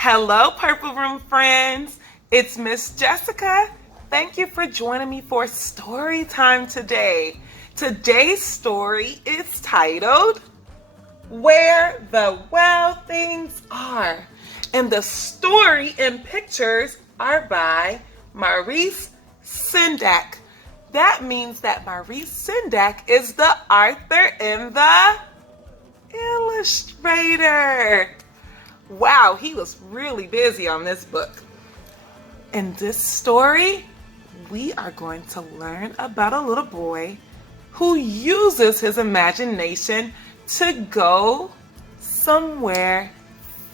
Hello, Purple Room friends. It's Miss Jessica. Thank you for joining me for story time today. Today's story is titled Where the Wild Things Are. And the story and pictures are by Maurice Sendak. That means that Maurice Sendak is the author and the illustrator. Wow, he was really busy on this book. In this story, we are going to learn about a little boy who uses his imagination to go somewhere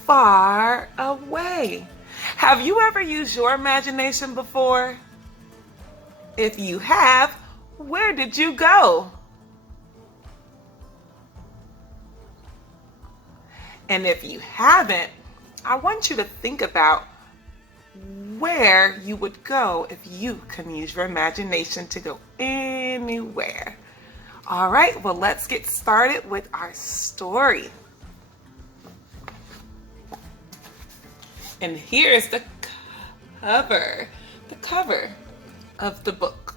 far away. Have you ever used your imagination before? If you have, where did you go? And if you haven't, I want you to think about where you would go if you can use your imagination to go anywhere. All right, well, let's get started with our story. And here's the cover of the book,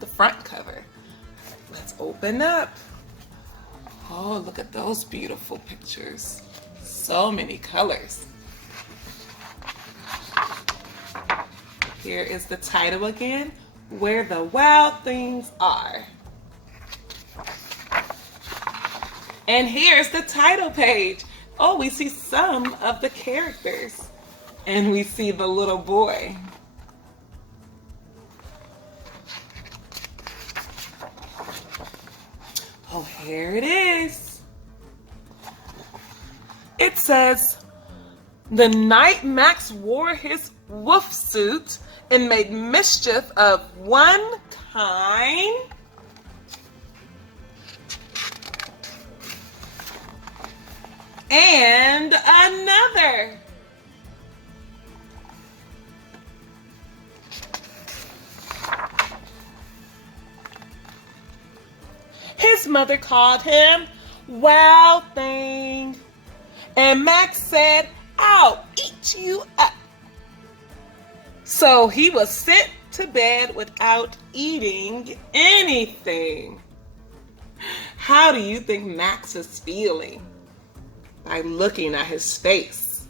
the front cover. Let's open up. Oh, look at those beautiful pictures. So many colors. Here is the title again, Where the Wild Things Are. And here's the title page. Oh, we see some of the characters. And we see the little boy. Oh, here it is. It says, the night Max wore his wolf suit and made mischief of one kind and another. His mother called him Wild Thing, and Max said, I'll eat you up. So he was sent to bed without eating anything. How do you think Max is feeling? By looking at his face.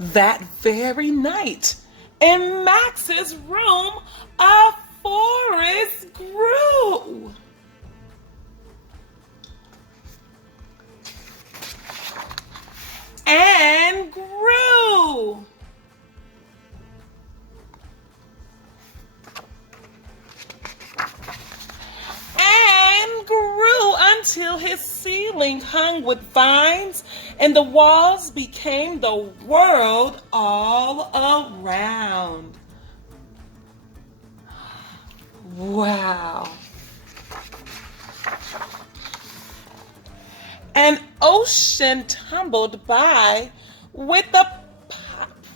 That very night, in Max's room, a forest grew. And grew. And grew until his ceiling hung with vines and the walls became the world all around. Wow. An ocean tumbled by with a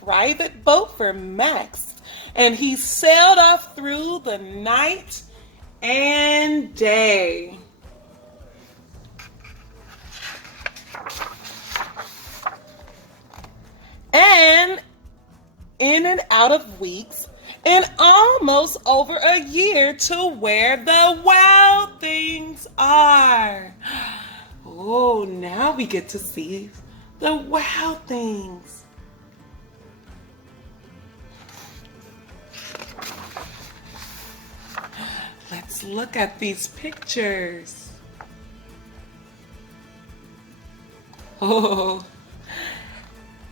private boat for Max, and he sailed off through the night and day. And in and out of weeks, and almost over a year to where the wild things are. Oh, now we get to see the wild things. Let's look at these pictures. Oh.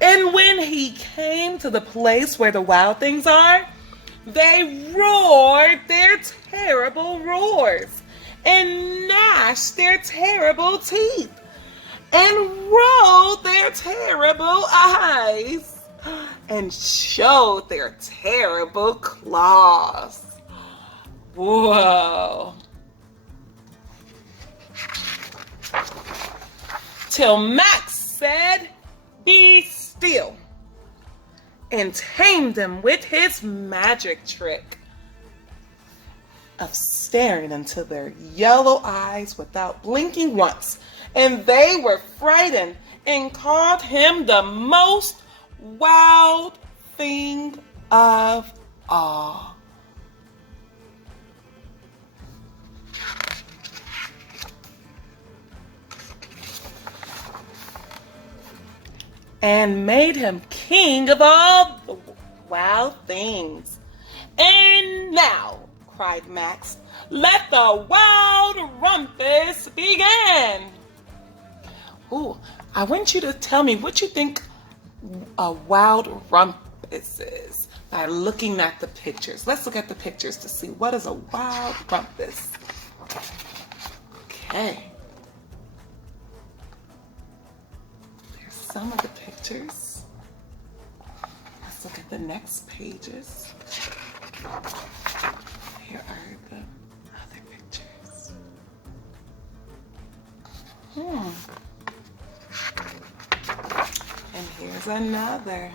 And when he came to the place where the wild things are, they roared their terrible roars and gnashed their terrible teeth and rolled their terrible eyes and showed their terrible claws. Whoa. Till Max said, be still, and tamed them with his magic trick. of staring into their yellow eyes without blinking once. And they were frightened and called him the most wild thing of all. And made him king of all the wild things. And now, cried Max, let the wild rumpus begin. Ooh, I want you to tell me what you think a wild rumpus is by looking at the pictures. Let's look at the pictures to see what is a wild rumpus. Okay. There's some of the pictures. Let's look at the next pages. Here are the other pictures. And here's another.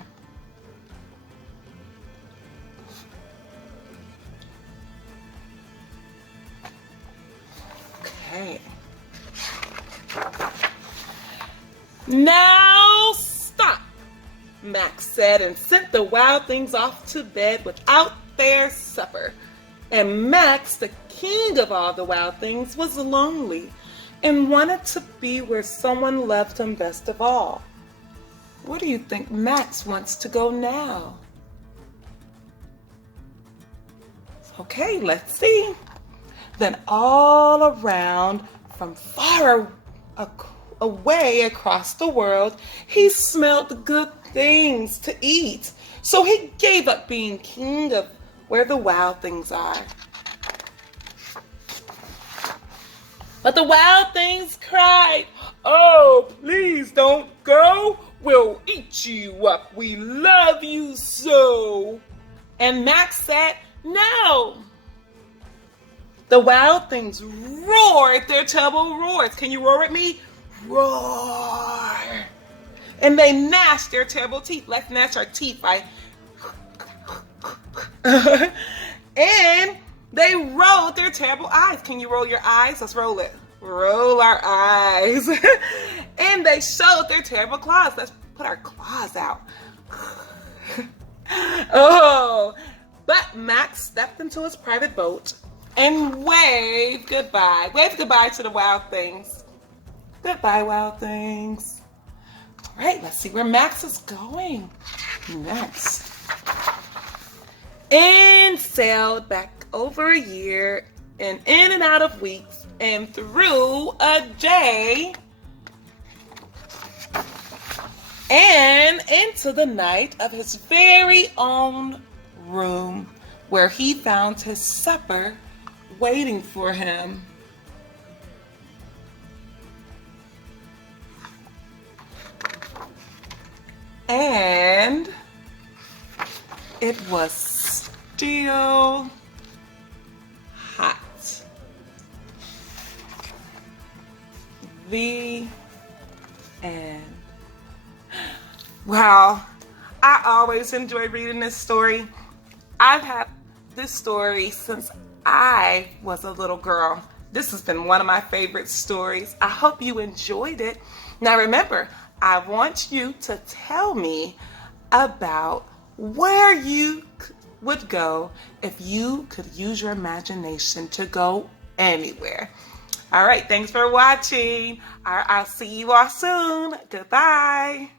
Okay. Now stop, Max said, and sent the wild things off to bed without their supper. And Max, the king of all the wild things, was lonely and wanted to be where someone loved him best of all. Where do you think Max wants to go now? Okay, let's see. Then all around, from far away across the world, he smelled good things to eat. So he gave up being king of where the wild things are. But the wild things cried, "Oh, please don't go. We'll eat you up. We love you so." And Max said, "No." The wild things roared their terrible roars. Can you roar with me? Roar. And they gnashed their terrible teeth. Let's gnash our teeth, right? And they rolled their terrible eyes. Can you roll your eyes? Let's roll it. Roll our eyes. And they showed their terrible claws. Let's put our claws out. Oh, but Max stepped into his private boat and waved goodbye. Waved goodbye to the wild things. Goodbye, wild things. All right, let's see where Max is going next. And sailed back over a year and in and out of weeks and through a day and into the night of his very own room, where he found his supper waiting for him. And it was still hot. The end. Wow, I always enjoy reading this story. I've had this story since I was a little girl. This has been one of my favorite stories. I hope you enjoyed it. Now remember, I want you to tell me about where you would go if you could use your imagination to go anywhere. All right, thanks for watching. I'll see you all soon. Goodbye.